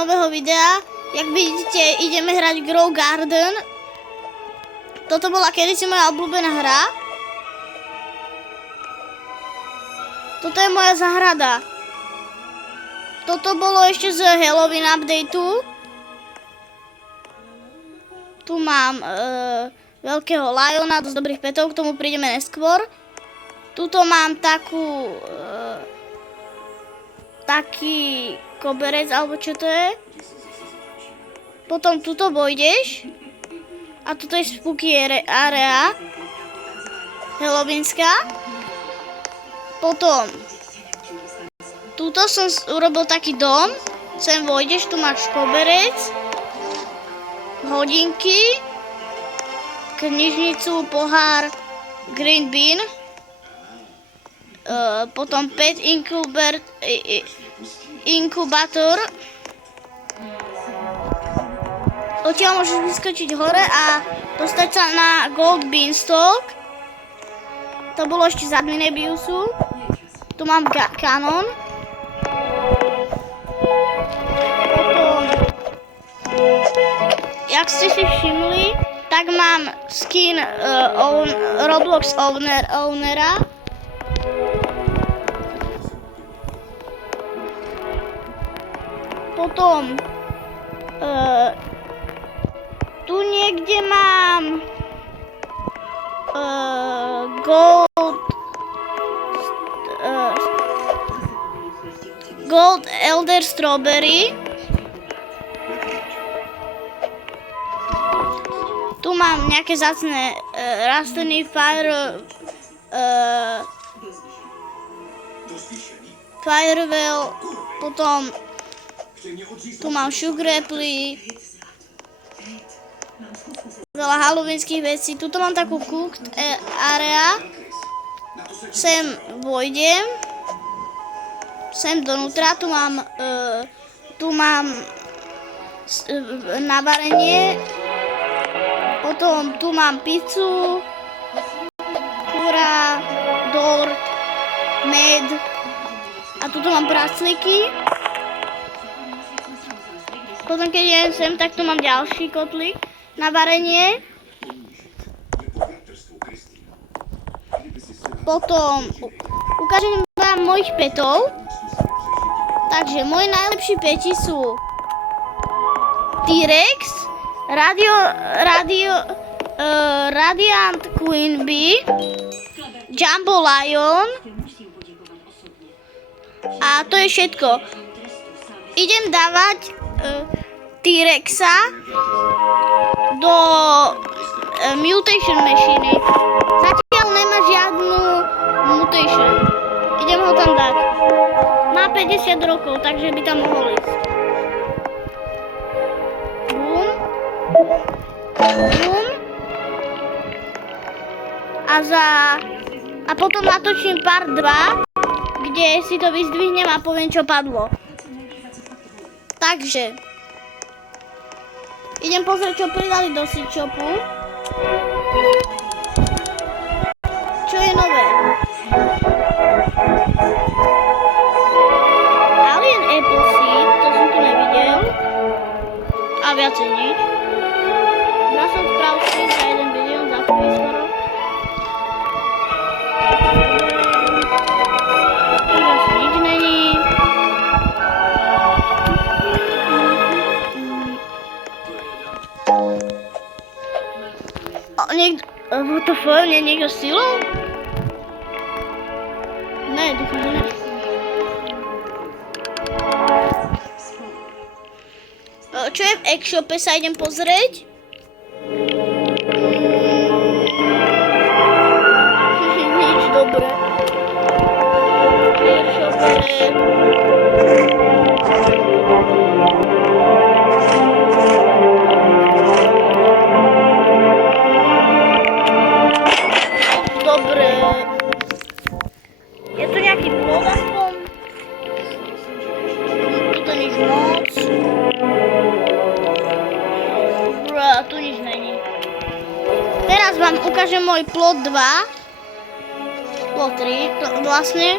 nového videa. Jak vidíte, ideme hrať Grow Garden. Toto bola kedysi moja obľúbená hra. Toto je moja záhrada. Toto bolo ešte z Halloween updateu. Tu mám veľkého liona, dosť dobrých petov, k tomu prídeme neskôr. Tuto mám taký koberec, alebo čo to je. Potom tuto vojdeš. A toto je spooky area. Halloweenská. Potom tuto som urobil taký dom. Sem vojdeš, tu máš koberec. Hodinky. Knižnicu, pohár, green bean. Potom pet inkubátor. Odtiaľ môžeš vyskočiť hore a dostať sa na gold beanstalk. To bolo ešte z Adminebiusu. Tu mám kanon. Potom, jak ste si všimli, tak mám skin Roblox ownera. Potom tu niekde mám Gold Elder Strawberry. Tu mám nejaké zácne rastliny, Firewell, potom tu mám sugar apple, veľa halloweenských vecí. Tuto mám takú cooked area. Sem vojdem. Sem donútra. Tu mám na varenie. Potom tu mám pizzu, kura, dort, med. A tuto mám pracliky. Potom keď idem sem, tak tu mám ďalší kotlík na varenie. Potom ukážem vám mojich petov. Takže moji najlepší peti sú T-Rex, Radiant Queen Bee, Jumbo Lion a to je všetko. Idem dávať T-Rexa do mutation machine. Zatiaľ nemá žiadnu mutation. Idem ho tam dať. Má 50 rokov, takže by tam mohol ísť. Bum. Bum. A potom natočím part 2, kde si to vyzdvihnem a poviem, čo padlo. Takže idem pozrieť, čo pridali do Seed Shopu. Čo je nové? Alien Apple Seed, to som tu nevidel. A viacej nič. Brasom Sprout Seed za 1 bilión, za prvý skoro. Tu zase nič není. What the fuck, niekto silou? Ne, dúfam, že ne. Čo je v Eggshope, sa idem pozrieť. Nič, dobre. Dobre. Je to nejaký plod aspoň? Tuto nič moc. Tu nič není. Teraz vám ukážem môj plod 2. Plod 3, vlastne.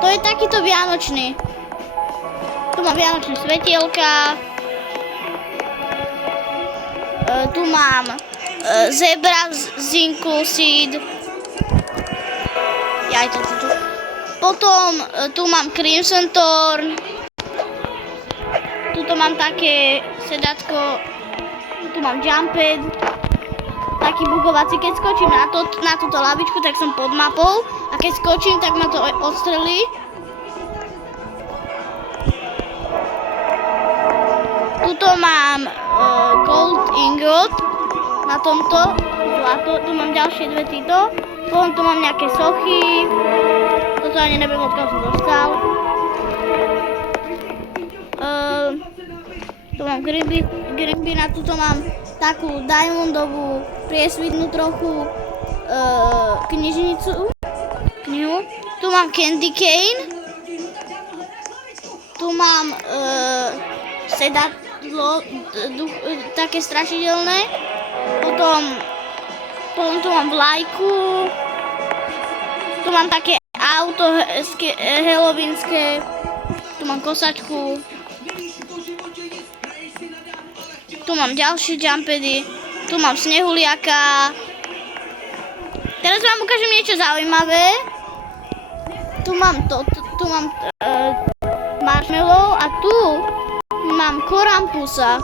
To je takýto vianočný. Tu mám vianočné svetielka. Tu mám Zebra Zincle Seed. Jaj, to. Potom tu mám Crimson Thorn. Tuto mám také sedatko. Tu mám Jumped. Taký bugovací, keď skočím na túto lavičku, tak som pod mapou. A keď skočím, tak ma to odstrelí. Tuto mám Gold Ingot. Na tomto zlato. Tu mám ďalšie dve títo. Potom tu mám nejaké sochy. Toto ani neviem, odkiaľ som dostal. Tu mám Grimbina, tuto mám takú diamondovú priesvitnú trochu knihu. Tu mám Candy Cane. Tu mám sedadlo také strašidelné. Potom tu mám vlajku. Tu mám také auto halloweenské. Tu mám kosačku. Tu mám ďalšie jumpedy. Tu mám snehuliaka. Teraz vám ukážem niečo zaujímavé. Tu mám marshmallow a tu mám Korampusa.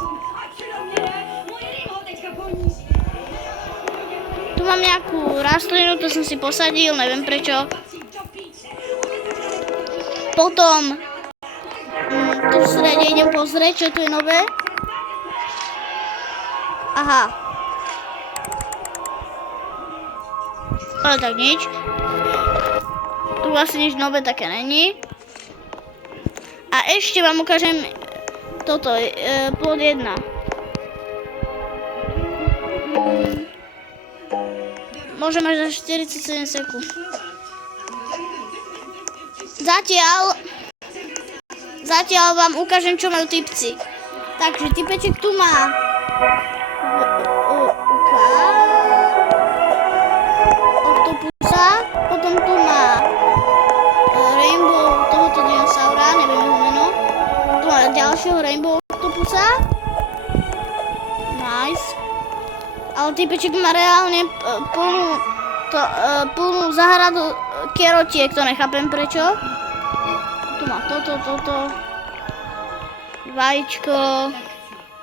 Tu mám nejakú rastlinu, to som si posadil, neviem prečo. Potom tu v strede idem pozrieť, čo tu je nové. Aha. Ale tak nič. Tu asi nič nové také není. A ešte vám ukážem toto, plod 1. Môžem až za 47 sekúnd. Zatiaľ vám ukážem, čo majú typci. Takže typeček tu má Octopusa, potom tu má Rainbow tohoto dinosaura, neviem jeho meno. Tu má ďalšieho Rainbow Octopusa. Nice. Ale typeček má reálne plnú záhradu kerotiek, to nechápem prečo. Tu má toto. Vajíčko.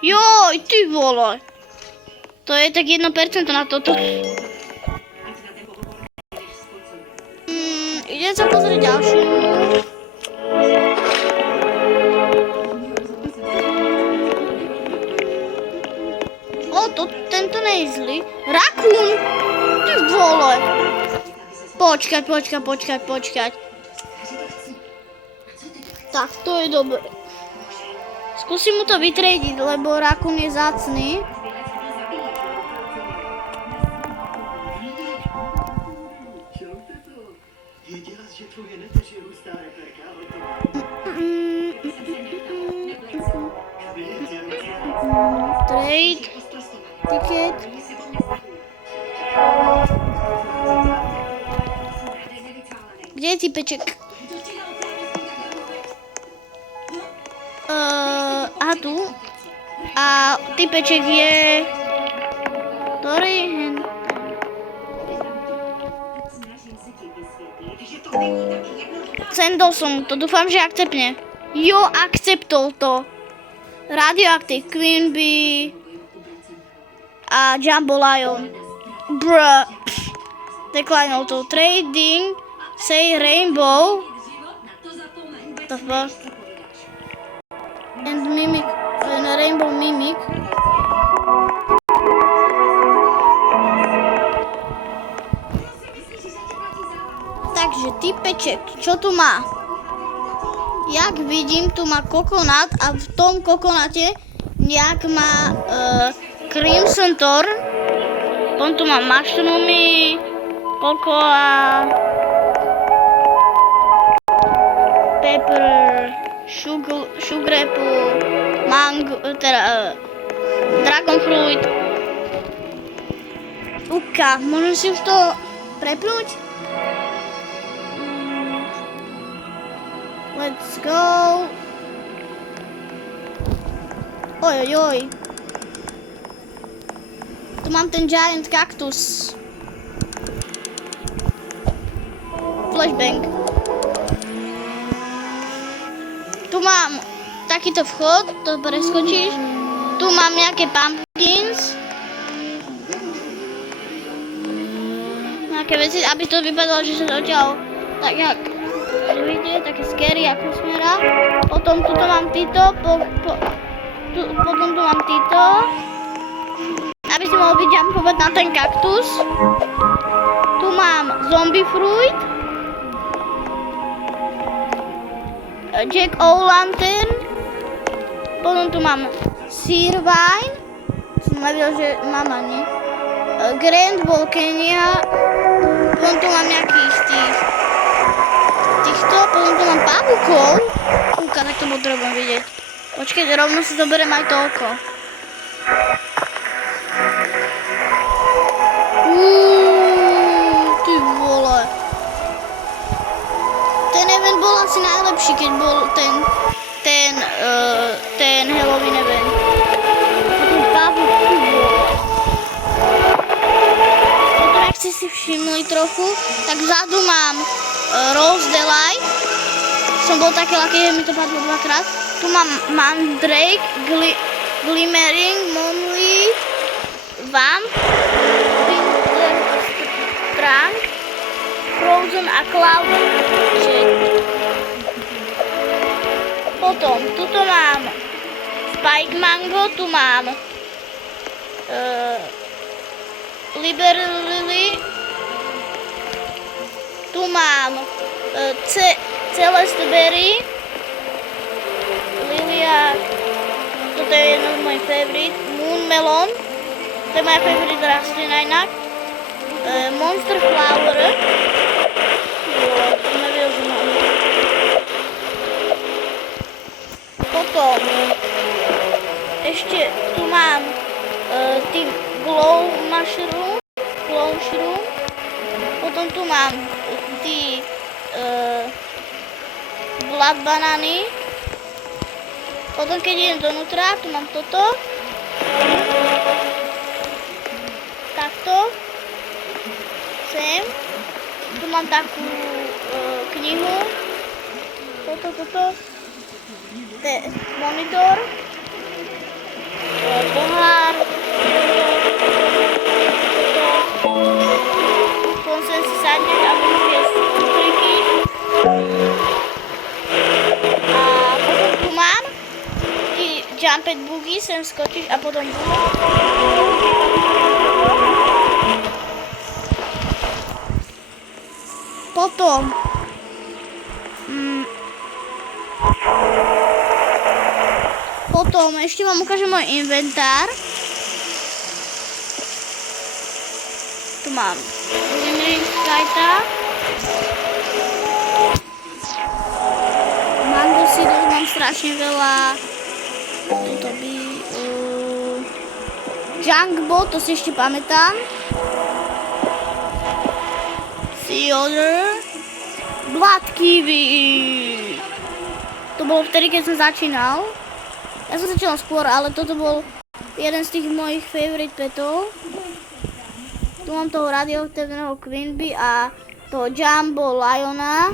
Joj, ty vole. To je tak 1% na toto. Idem sa pozrieť ďalšiu. Tento nie je zlý. Rakún! Ty vole. Počkať. Tak, to je dobré. Skúsim mu to vytrediť, lebo rakún je zácný. Trade. Ticket. Kde je typeček? Aha, tu. A typeček je... Ktorý? Sendol som to, dúfam, že akceptne. Jo, akceptol to. Radioactive Queen Bee a Jumbo Lion. Bruh. Declinal to. Trading. Say Rainbow. The fuck? And Mimic. Rainbow Mimic. Takže typeček, čo tu má? Jak vidím, tu má kokonát a v tom kokonáte nejak má Crimson Thorn. Potom tu má mushroomy, kokoa, pepper, sugar apple, mango, dragon fruit. Uka, môžem si už to prepnúť? Let's go. Ojojoj. Tu mám ten giant cactus. Flashbang. Tu mám takýto vchod, to preskočíš. Tu mám nejaké pumpkins. Nejaké veci, aby to vypadalo, že sa dotiaľ tak jak vidíte, také scary atmosféra. Potom tuto mám títo, potom tu mám títo. Aby si mohol vyjumpovať na ten kaktus. Tu mám zombie fruit. Jack O'Lantern. Potom tu mám Sirvine. Som nevedel, že mám ani. Grand Volcania. Potom tu mám nejakých týchto. Potom tu mám pavúkov. Tak to potrebujem vidieť. Počkejte, rovno si zoberiem aj toľko. Ty vole. Ten event bol asi najlepší, keď bol ten Halloween event. Potom, jak ste si všimli trochu, tak vzadu mám Rose Delight. Som bol také laký, že mi to padlo dvakrát. Tu mám Mandrake, Glimmering, Moonlight, Vamp, Winter Trunk, Frozen a Cloud Jet. Potom, tuto mám Spike Mango, tu mám Liberty, tu mám Celeste Berry, Lilia, toto je jedna z mojich favorit, Moon Melon, to je moja favorit rastlina inak, Monster Flower, neviem, že mám. Potom ešte tu mám tým Glow Mushroom, potom tu mám tí Blood Banany, potom keď idem donútra, tu mám toto, takto, sem, tu mám takú knihu, toto, monitor, pohár, potom sem si sadneš a budem jesť cukríky. A potom tu mám Jumped Boogie, sem skočíš a potom Potom ešte vám ukážem môj inventár. Tu mám Glimmering Skyta, Mango Seeds mám strašne veľa. Toto by Junkbot, to si ešte pamätám. Theodore, Blood Kiwi. To bolo vtedy, keď som začínal. Ja som začal skôr, ale toto bol jeden z tých mojich favorite petov. Tu mám toho radioaktívneho Queenbee a toho Jumbo Liona.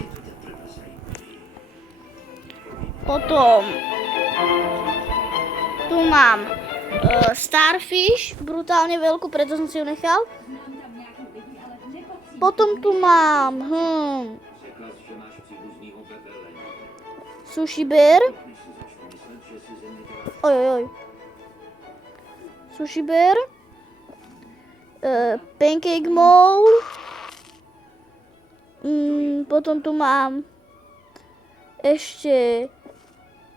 Potom tu mám Starfish, brutálne veľkú, preto som si ju nechal. Potom tu mám Sushi Bear. Sushi Bear, Pancake Mole, potom tu mám ešte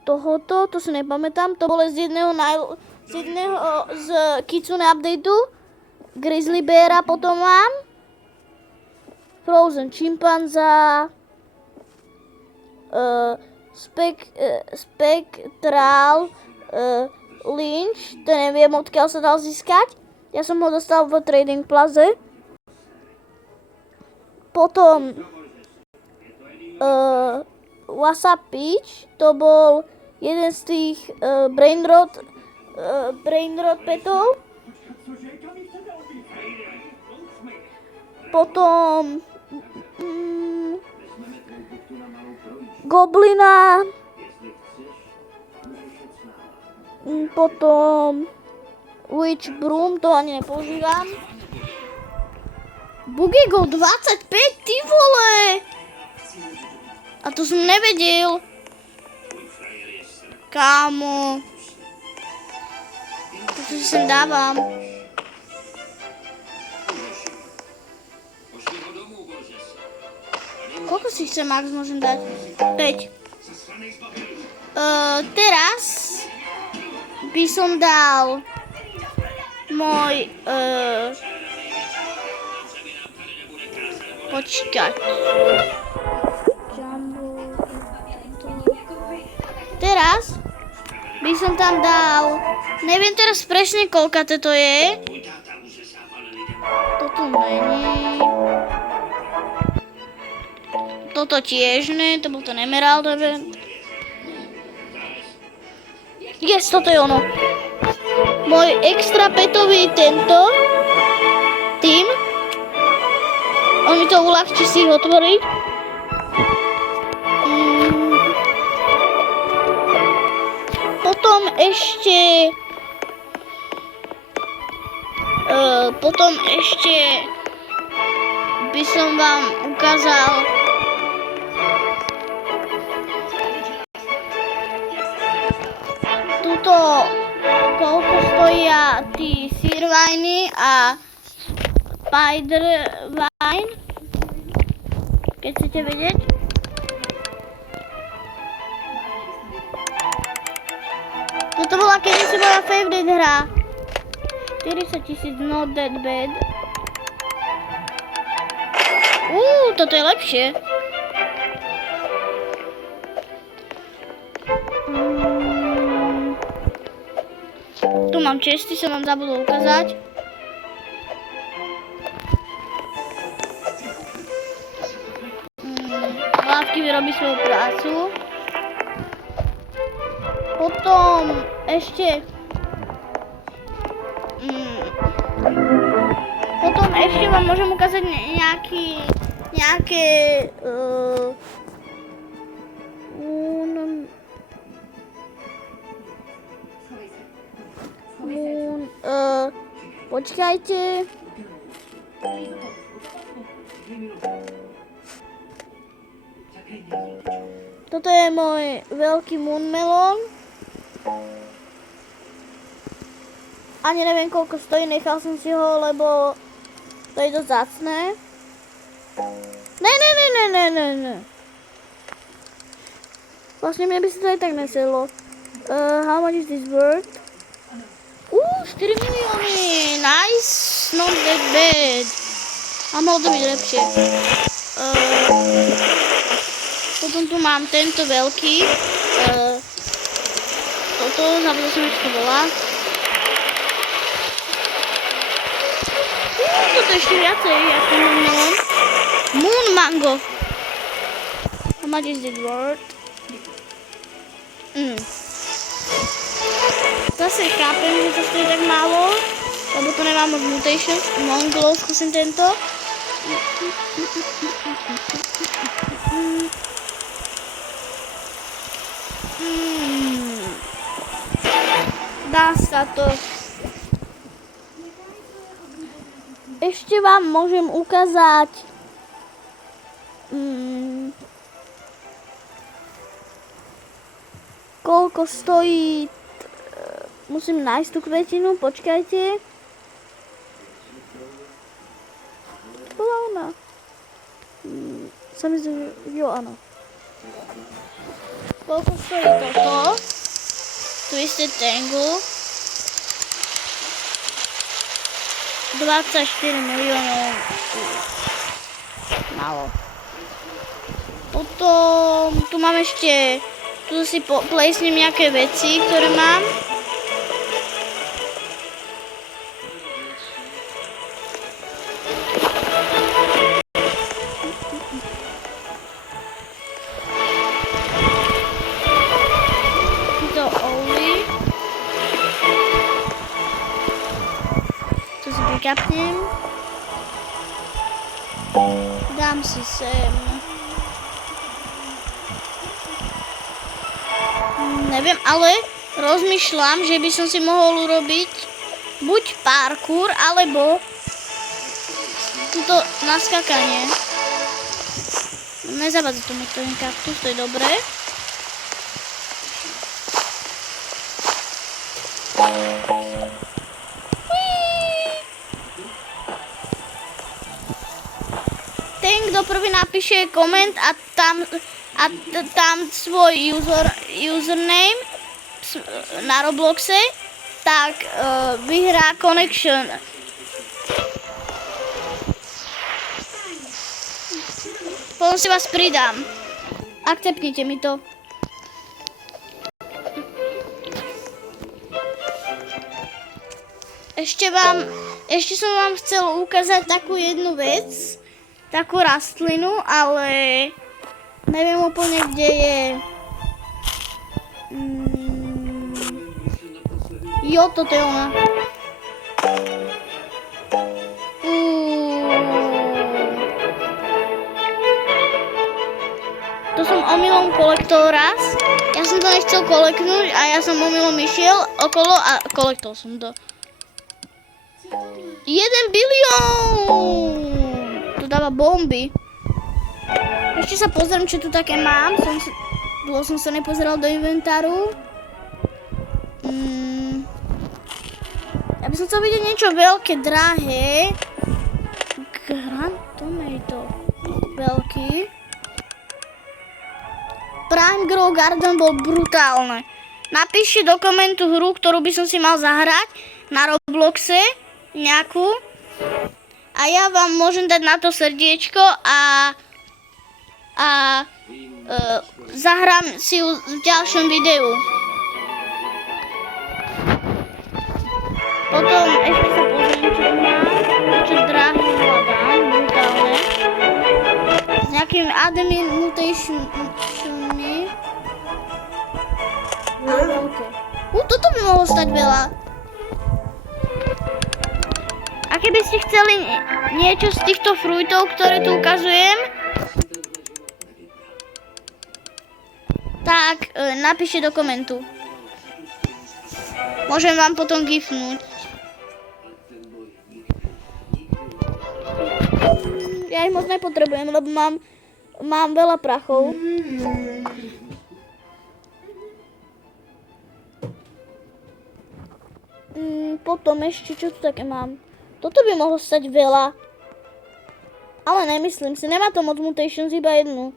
tohoto, to si nepamätám, to bolo z jedného z Kitsune updateu, Grizzly Beara potom mám, Frozen Chimpanza, Spectral Lynch, to neviem, odkiaľ sa dal získať. Ja som ho dostal v Trading Plaze. Potom WhatsApp Peach, to bol jeden z tých Brainrot brainrot petov. Potom goblina. Potom witch broom, to ani nepoužívam. Bugigo 25, ty vole! A to som nevedel. Kámo. To si sem dávam. Koľko si chce max môžem dať? 5. Teraz by som dal môj počkať. Teraz by som tam dal, neviem teraz presne koľka to je. Toto není. Toto tiež ne, to bol ten emerald event. Yes, toto je ono. Môj extra petový tento tým. On mi to uľahčí si ho otvoriť. Potom ešte by som vám ukázal tuto, koľko stoja tí sirvajny a spidervine, keď chcete vedieť. Toto bola kedysi moja favorite hra. 40 000, not that bad. Toto je lepšie. Tu mám česty, som vám zabudol ukázať. Látky vyrobí svoju prácu. Potom ešte vám môžem ukázať nejaké počkajte. Toto je môj veľký moon melon. Ani neviem koľko stojí, nechal som si ho, lebo to je dosť zácné. Ne. Vlastne mne by sa to aj tak nesedlo. How much is this worth? 4 milióny, nice, not that bad. A mohlo to byť lepšie. Potom tu mám tento veľký. Toto, zabudol som, čo to volá. Toto ešte viacej, ako Moon Melon. Moon Mango. How much is it worth? Zase chápem, že to stojí tak málo, lebo to nemám od Mutations. Mongol, skúsim tento. Dá sa to. Ešte vám môžem ukázať koľko stojí. Musím nájsť tú kvetinu, počkajte. To bola ona. Sa mi zdá, jo, áno. Koľko stojí toto? Twisted Tangle. 24 miliónov. Málo. Potom tu mám ešte, tu si plesnem nejaké veci, ktoré mám. nekapnem. Dám si sem. Neviem, ale rozmýšľam, že by som si mohol urobiť buď parkour, alebo túto naskakanie. Nezavadí tomu ten kaktus, to je dobré. Ten, kto prvý napíše koment a tam svoj username na Robloxe, tak vyhrá connection. Potom si vás pridám. Akceptnite mi to. Ešte som vám chcel ukázať takú jednu vec. Takú rastlinu, ale neviem úplne, kde je. Jo, toto je ona. To som omylom kolektor raz. Ja som to nechcel koleknúť a ja som omylom išiel okolo a kolektol som to. 1 bilión! To dáva bomby. Ešte sa pozriem, čo tu také mám. Dlho som sa nepozeral do inventáru. Ja by som chcel vidieť niečo veľké, drahé. Grand Tomato. Veľký. Prime Grow Garden bol brutálne. Napíšte do komentu hru, ktorú by som si mal zahrať na Robloxe. Nejakú. A ja vám môžem dať na to srdiečko a zahrám si ju v ďalšom videu. Potom ešte sa pozriem, čo tu mám. Čo drahé hľadám, brutálne. S nejakými admin mutationy. A veľké. Toto by mohlo stať veľa. A keby ste chceli niečo z týchto fruitov, ktoré tu ukazujem, tak napíšte do komentu. Môžem vám potom gifnúť. Ja ich moc nepotrebujem, lebo mám veľa prachov. Potom ešte, čo tu také mám? Toto by mohlo stať veľa. Ale nemyslím si, nemá to moc mutations, iba jednu.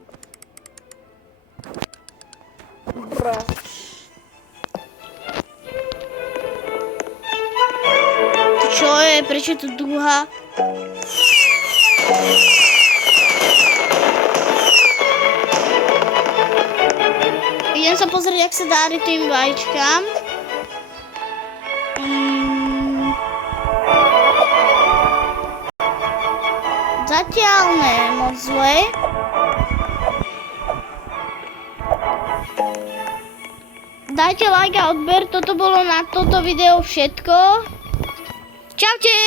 Čo je? Prečo je tu dúha? Idem sa pozrieť, jak sa dári tým vajíčkám. Zatiaľ ne, moc zle. Dajte like a odber, toto bolo na toto video všetko. Čaute!